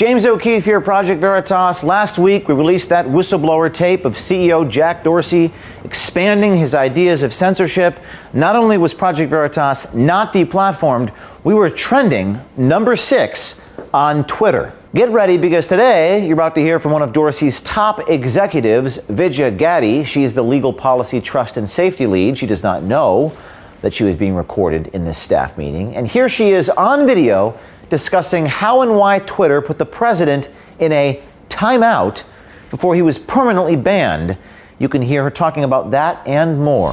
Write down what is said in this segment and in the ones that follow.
James O'Keefe here, Project Veritas. Last week, we released that whistleblower tape of CEO Jack Dorsey expanding his ideas of censorship. Not only was Project Veritas not deplatformed, we were trending number 6 on Twitter. Get ready, because today you're about to hear from one of Dorsey's top executives, Vijaya Gadde. She's the legal policy, trust, and safety lead. She does not know that she was being recorded in this staff meeting. And here she is on video discussing how and why Twitter put the president in a timeout before he was permanently banned. You can hear her talking about that and more.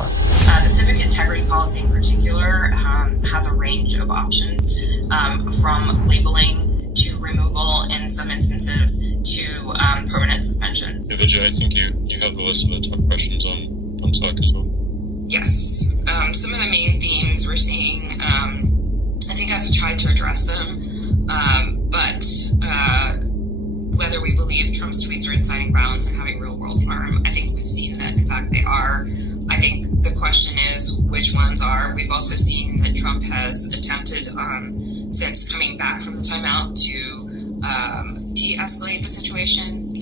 The civic integrity policy in particular has a range of options, from labeling to removal in some instances to permanent suspension. Yeah, Vijaya, I think you have the list of the top questions on SOC as well. Yes. Some of the main themes we're seeing, I think I've tried to address them, but whether we believe Trump's tweets are inciting violence and having real-world harm, I think we've seen that, in fact, they are. I think the question is which ones are. We've also seen that Trump has attempted, since coming back from the timeout, to de-escalate the situation,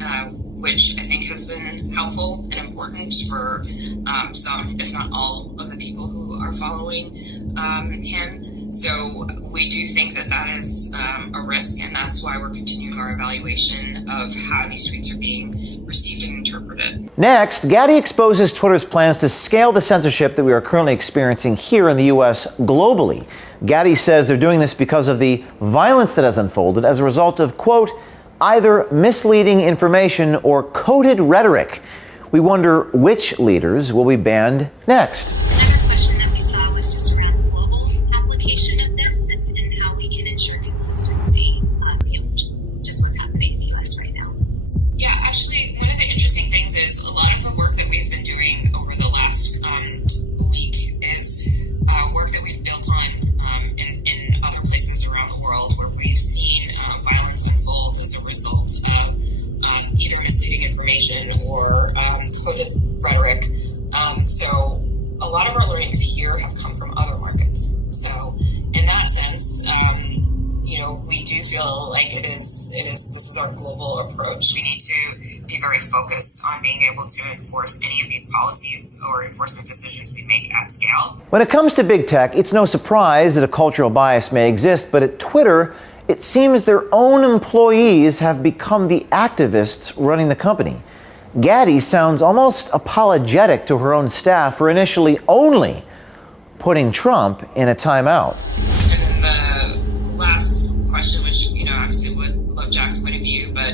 which I think has been helpful and important for some, if not all, of the people who are following him. So we do think that that is a risk, and that's why we're continuing our evaluation of how these tweets are being received and interpreted. Next, Gadde exposes Twitter's plans to scale the censorship that we are currently experiencing here in the U.S. globally. Gadde says they're doing this because of the violence that has unfolded as a result of, quote, either misleading information or coded rhetoric. We wonder which leaders will be banned next. Another question that we saw was just around the global application of this and how we can ensure consistency beyond just what's happening in the U.S. right now. Yeah, actually, one of the interesting things is a lot of the work that we've been doing over the last week is work that we've built on in other places around the world where we've seen violence unfold as a result of either misleading information or coded rhetoric. So a lot of our learnings here have come from other markets. So in that sense, we do feel like this is our global approach. We need to be very focused on being able to enforce any of these policies or enforcement decisions we make at scale. When it comes to big tech, it's no surprise that a cultural bias may exist, but at Twitter, it seems their own employees have become the activists running the company. Gadde sounds almost apologetic to her own staff for initially only putting Trump in a timeout. And then the last question, which, obviously would love Jack's point of view, but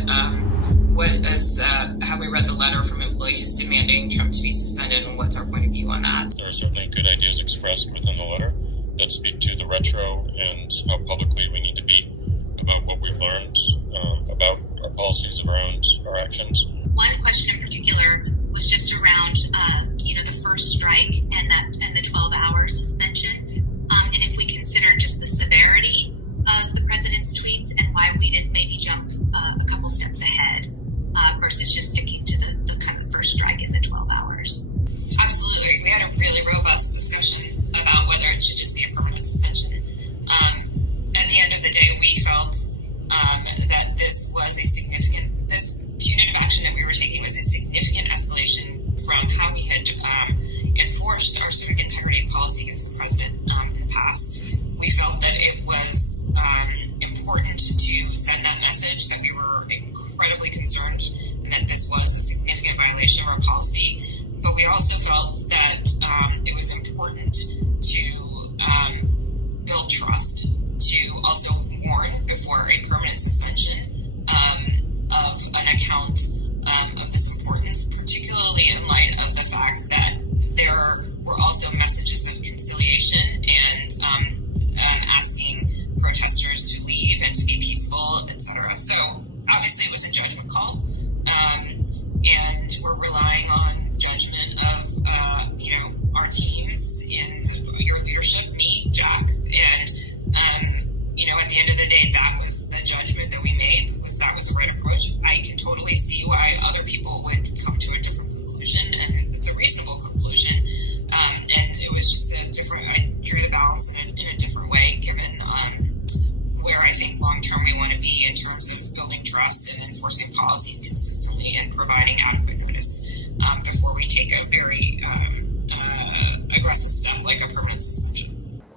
have we read the letter from employees demanding Trump to be suspended, and what's our point of view on that? There are certainly good ideas expressed within the letter that speak to the retro and how publicly we need to be about what we've learned about our policies around our actions. One question in particular was just around, the first strike and the 12-hour suspension, and if we consider just the severity of the president's tweets and why we didn't maybe jump a couple steps ahead versus just sticking to the kind of first strike and the 12 hours. Absolutely. We had a really robust discussion about whether it should just be a permanent suspension. At the end of the day, we felt that this punitive action that we were taking was a significant escalation from how we had enforced our civic integrity policy against the president in the past. We felt that it was important to send that message that we were incredibly concerned and that this was a significant violation of our policy. But we also felt that it was important to build trust, to also warn before a permanent suspension of an account of this importance, particularly in light of the fact that there were also messages of conciliation and asking protesters to leave and to be peaceful, etc. So obviously it was a judgment call, and we're relying on judgment of our teams and your leadership, me, Jack, and at the end of the day, that was the judgment that we made. That was the right approach. I can totally see why other people would come to a different conclusion, and it's a reasonable conclusion. And it was just I drew the balance in a different way, given where I think long term we want to be in terms of building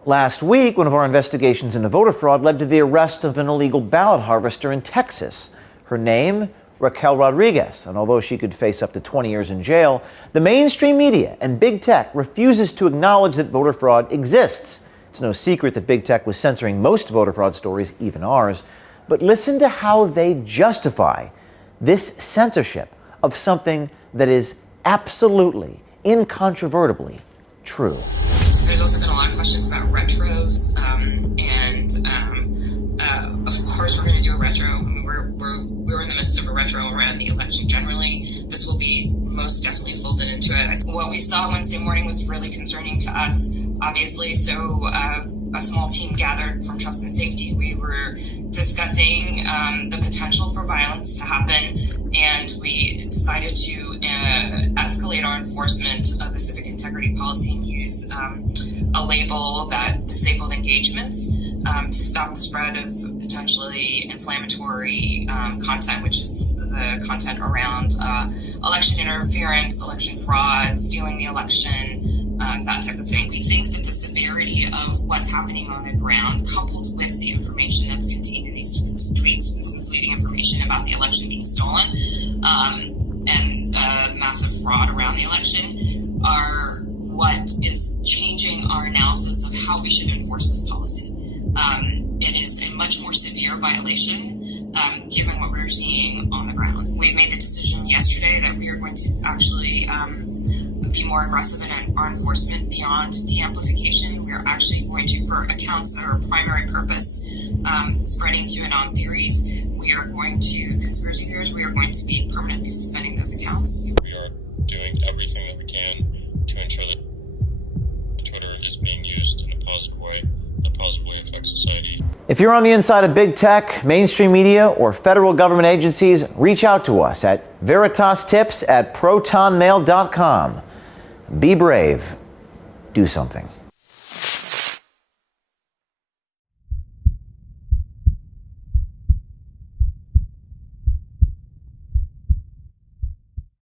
Last week, one of our investigations into voter fraud led to the arrest of an illegal ballot harvester in Texas. Her name, Raquel Rodriguez, and although she could face up to 20 years in jail, the mainstream media and big tech refuses to acknowledge that voter fraud exists. It's no secret that big tech was censoring most voter fraud stories, even ours. But listen to how they justify this censorship of something that is absolutely, incontrovertibly true. There's also been a lot of questions about retros, of course we're going to do a retro. I mean, we're in the midst of a retro around the election generally. This will be most definitely folded into it. What we saw Wednesday morning was really concerning to us, obviously. So a small team gathered from Trust and Safety. We were discussing the potential for violence to happen, and we decided to escalate our enforcement of the civic integrity policy and use a label that disabled engagements to stop the spread of potentially inflammatory content, which is the content around election interference, election fraud, stealing the election, that type of thing. We think that the severity of what's happening on the ground, coupled with the information that's contained in these tweets, this misleading information about the election being stolen, and massive fraud around the election, are what is changing our analysis of how we should enforce this policy. It is a much more severe violation, given what we're seeing on the ground. We've made the decision yesterday that we are going to actually be more aggressive in our enforcement beyond de-amplification. We are actually going to, for accounts that are primary purpose, spreading QAnon theories, we are going to, conspiracy theories, we are going to be permanently suspending those accounts. We are doing everything that we can to ensure that Twitter is being used in a positive way that positively affects society. If you're on the inside of big tech, mainstream media, or federal government agencies, reach out to us at veritastips@protonmail.com. Be brave. Do something.